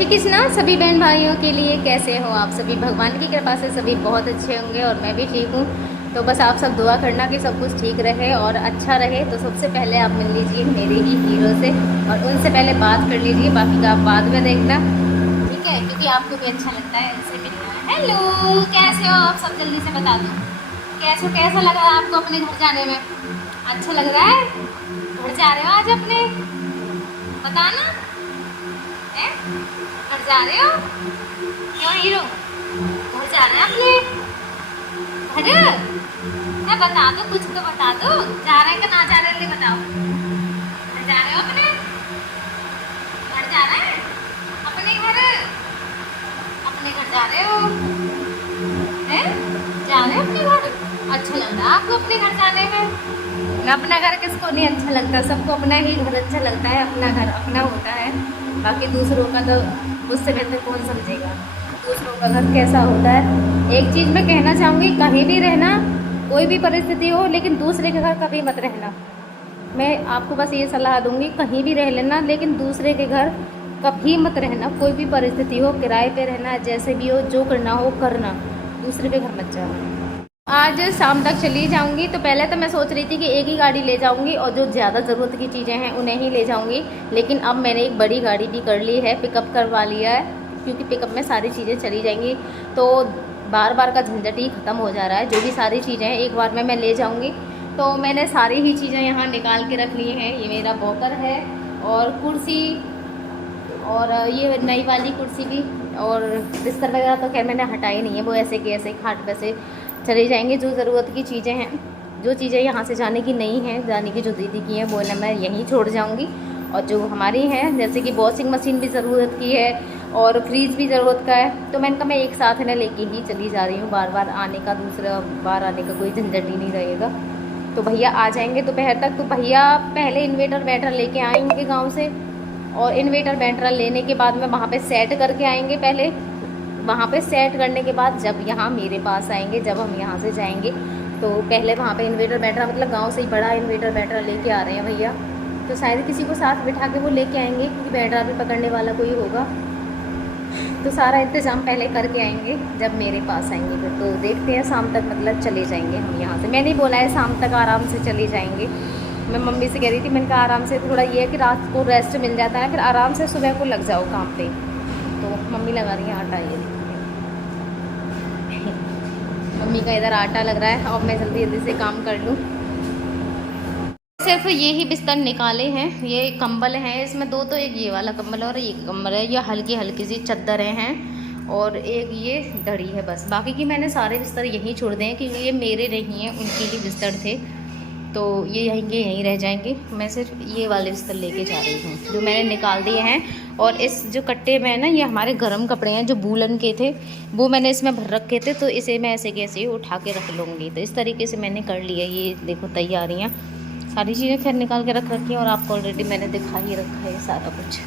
श्री कृष्णा सभी बहन भाइयों के लिए। कैसे हो आप सभी? भगवान की कृपा से सभी बहुत अच्छे होंगे और मैं भी ठीक हूँ। तो बस आप सब दुआ करना कि सब कुछ ठीक रहे और अच्छा रहे। तो सबसे पहले आप मिल लीजिए मेरे ही हीरो से और उनसे पहले बात कर लीजिए, बाकी का आप बाद में देखना, ठीक है? क्योंकि आपको भी अच्छा लगता है इनसे मिलना। हेलो, कैसे हो आप सब? जल्दी से बता दो कैसा लग रहा है आपको अपने घर जाने में? अच्छा लग रहा है? घर जा रहे हो आज अपने? बताना है, घर जा रहे हो? क्यों हीरो, घर जा रहे हैं अपने घर? मैं बता दो, कुछ तो बता दो, जा रहे हैं कि ना जा रहे हैं? बताओ, घर जा रहे हो अपने? घर जा रहे हैं अपने घर? अपने घर जा रहे हो? हैं? जा रहे हैं अपने घर? अच्छा लग रहा है आपको अपने घर जाने में? अपना घर किसको नहीं अच्छा लगता? सबको अपना ही घर अच्छा लगता है। अपना घर अपना होता है, बाकी दूसरों का तो उससे बेहतर कौन समझेगा दूसरों का घर कैसा होता है। एक चीज़ मैं कहना चाहूँगी, कहीं भी रहना, कोई भी परिस्थिति हो, लेकिन दूसरे के घर कभी मत रहना। मैं आपको बस ये सलाह दूंगी, कहीं भी रह लेना लेकिन दूसरे के घर कभी मत रहना। कोई भी परिस्थिति हो, किराए पे रहना, जैसे भी हो, जो करना हो करना, दूसरे के घर मत जाना। आज शाम तक चली जाऊंगी, तो पहले तो मैं सोच रही थी कि एक ही गाड़ी ले जाऊंगी और जो ज़्यादा ज़रूरत की चीज़ें हैं उन्हें ही ले जाऊंगी, लेकिन अब मैंने एक बड़ी गाड़ी भी कर ली है, पिकअप करवा लिया है, क्योंकि पिकअप में सारी चीज़ें चली जाएंगी। तो बार बार का झंझट ही ख़त्म हो जा रहा है। जो भी सारी चीज़ें हैं एक बार में मैं ले जाऊँगी। तो मैंने सारी ही चीज़ें यहाँ निकाल के रख ली हैं। ये मेरा वॉकर है और कुर्सी, और ये नई वाली कुर्सी भी, और बिस्तर वगैरह तो खैर मैंने हटाई नहीं है, वो ऐसे के ऐसे खाट पे से चले जाएंगे। जो ज़रूरत की चीज़ें हैं, जो चीज़ें यहाँ से जाने की नहीं हैं, जाने की जो दीदी की हैं, वो ना मैं यहीं छोड़ जाऊँगी। और जो हमारी हैं, जैसे कि वॉशिंग मशीन भी ज़रूरत की है और फ्रीज भी ज़रूरत का है, तो मैंने कहा मैं एक साथ इन्हें लेके ही चली जा रही हूँ। बार बार आने का, दूसरा बार आने का कोई झंझट ही नहीं रहेगा। तो भैया आ जाएंगे दोपहर तक। तो भैया पहले इन्वेटर बैटरी लेके आएंगे गाँव से, और इन्वेटर बैटरी लेने के बाद में वहाँ पे सेट करके आएंगे। पहले वहाँ पे सेट करने के बाद जब यहाँ मेरे पास आएंगे, जब हम यहाँ से जाएंगे, तो पहले वहाँ पे इन्वेटर बैटरी, मतलब गांव से ही बड़ा इन्वेटर बैटरी लेके आ रहे हैं भैया। तो शायद किसी को साथ बिठा के वो लेके आएंगे, क्योंकि बैटरी भी पकड़ने वाला कोई होगा। तो सारा इंतज़ाम पहले करके आएंगे जब मेरे पास आएंगे। फिर तो देखते हैं शाम तक, मतलब चले जाएंगे हम यहाँ से। मैंने बोला है शाम तक आराम से चले जाएंगे। मैं मम्मी से कह रही थी, मैंने कहा आराम से, थोड़ा ये है कि रात को रेस्ट मिल जाता है, फिर आराम से सुबह को लग जाओ काम पे। तो मम्मी लगा रही है आटा, ये मम्मी का इधर आटा लग रहा है। और मैं जल्दी जल्दी से काम कर लूँ। सिर्फ ये ही बिस्तर निकाले हैं, ये कंबल हैं इसमें दो, तो एक ये वाला कंबल और एक कंबल है, ये हल्की हल्की सी चद्दरें हैं और एक ये दड़ी है, बस। बाकी की मैंने सारे बिस्तर यहीं छोड़ दिए हैं, क्योंकि ये मेरे नहीं हैं, उनके ही बिस्तर थे, तो ये यहीं रह जाएंगे। मैं सिर्फ ये वाले बिस्तर लेके जा रही हूँ, जो मैंने निकाल दिए हैं। और इस जो कट्टे में है ना, ये हमारे गर्म कपड़े हैं जो वूलन के थे, वो मैंने इसमें भर रखे थे, तो इसे मैं ऐसे कैसे उठा के रख लूँगी। तो इस तरीके से मैंने कर लिया। ये देखो तैयारियाँ, सारी चीज़ें खैर निकाल के रख रखी हैं, और आपको ऑलरेडी मैंने दिखा ही रखा है सारा कुछ।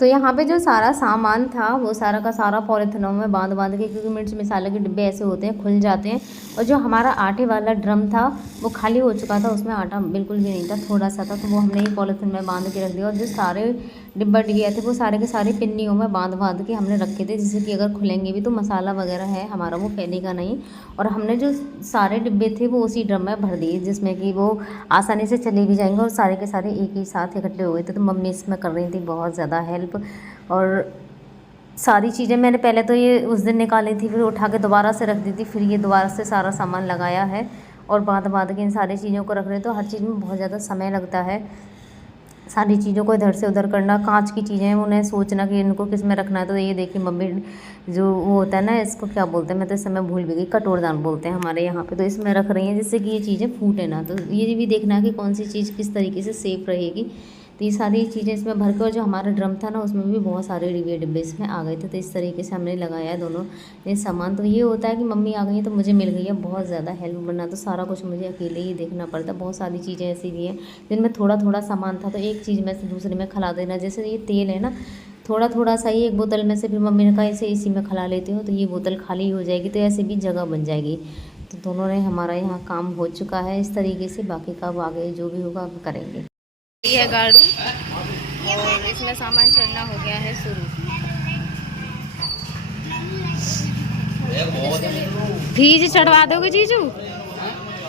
तो यहाँ पे जो सारा सामान था, वो सारा का सारा पॉलीथिनों में बांध बांध के, क्योंकि मिर्च मसाले के डिब्बे ऐसे होते हैं, खुल जाते हैं। और जो हमारा आटे वाला ड्रम था, वो खाली हो चुका था, उसमें आटा बिल्कुल भी नहीं था, थोड़ा सा था, तो वो हमने ही पॉलीथिन में बांध के रख दिया। और जो सारे डिब्बा डिब्बिया थे, वो सारे के सारे पिन्नियों में बांध बांध के हमने रखे थे, जिससे कि अगर खुलेंगे भी तो मसाला वगैरह है हमारा वो फैलेगा नहीं। और हमने जो सारे डिब्बे थे वो उसी ड्रम में भर दिए, जिसमें कि वो आसानी से चले भी जाएंगे। और सारे के सारे एक ही साथ इकट्ठे हो गए थे। तो मम्मी इसमें कर रही थी बहुत ज़्यादा हेल्प। और सारी चीज़ें मैंने पहले तो ये उस दिन निकाली थी, फिर उठा के दोबारा से रख दी थी, फिर ये दोबारा से सारा सामान लगाया है और बांध के इन सारी चीज़ों को रख रहे। तो हर चीज़ में बहुत ज़्यादा समय लगता है, सारी चीज़ों को इधर से उधर करना। कांच की चीज़ें हैं, उन्हें सोचना कि इनको किस में रखना है। तो ये देखिए मम्मी, जो वो होता है ना, इसको क्या बोलते हैं, मैं तो इस समय भूल भी गई, कटोरदान बोलते हैं हमारे यहाँ पे। तो इसमें रख रही हैं जिससे कि ये चीज़ें फूटे ना। तो ये भी देखना है कि कौन सी चीज़ किस तरीके से सेफ रहेगी। तो ये सारी चीज़ें इसमें भर के, और जो हमारा ड्रम था ना, उसमें भी बहुत सारे डिब्बे इसमें आ गए थे। तो इस तरीके से हमने लगाया है दोनों ये सामान। तो ये होता है कि मम्मी आ गई है तो मुझे मिल गई है बहुत ज़्यादा हेल्प, वरना तो सारा कुछ मुझे अकेले ही देखना पड़ता। बहुत सारी चीज़ें ऐसी भी हैं जिनमें थोड़ा थोड़ा सामान था, तो एक चीज़ में से दूसरे में खिला देना। जैसे ये तेल है ना, थोड़ा थोड़ा सा ही एक बोतल में से, फिर मम्मी ने कहा इसे इसी में खिला लेती हूँ, तो ये बोतल खाली हो जाएगी, तो ऐसे भी जगह बन जाएगी। तो दोनों ने हमारा यहाँ काम हो चुका है इस तरीके से। बाकी का अब आगे जो भी होगा अब करेंगे। ये है गाड़ी, और इसमें सामान चढ़ना हो गया है शुरू। फ्रीज चढ़वा दोगे जीजू?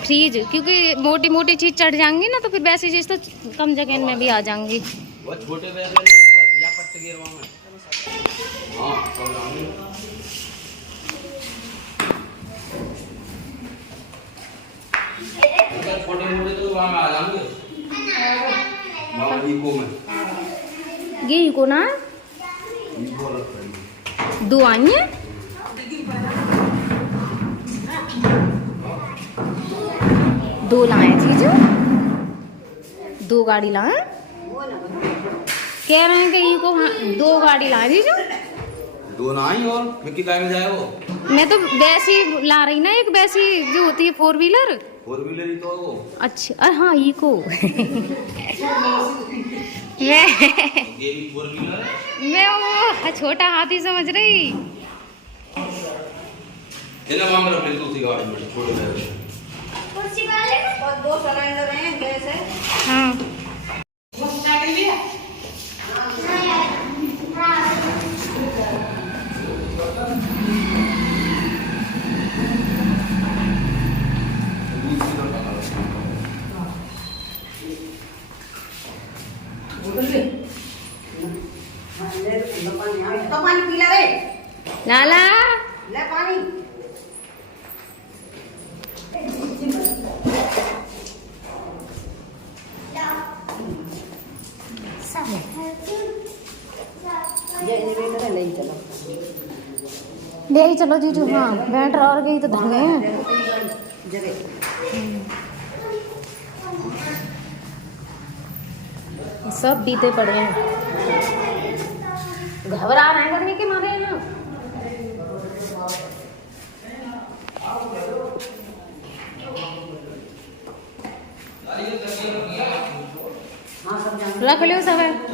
फ्रीज, क्योंकि मोटी मोटी चीज चढ़ जाएंगी ना तो फिर वैसी चीज तो कम जगह में भी आ जाएंगी। छोटे बैग ऊपर या पट्टे गिरवा में। हाँ छोटे मोटे तो वहाँ में आ जाएंगे। इको में ये इको ना दो आई है। दो लाए जीजू, दो गाड़ी लाए। कह रहे हैं कि इको दो गाड़ी लाए जीजू। दो ना आई और मिक्की काय में जाए वो। मैं तो वैसी ला रही ना, एक वैसी जो होती है फोर व्हीलर ही तो वो। अच्छा हाँ इको। मैं वो छोटा हाथी समझ रही। छोटे और 2 सिलेंडर हैं, गैस है। हाँ तो पानी पी ला रे। लाला ले पानी। ले ही चलो जीजू। हाँ बैटर और गई तो धंगे हैं। सब बीते पड़े हैं, घबरा रहे हैं गर्मी के मारे ना। रख लियो सब है।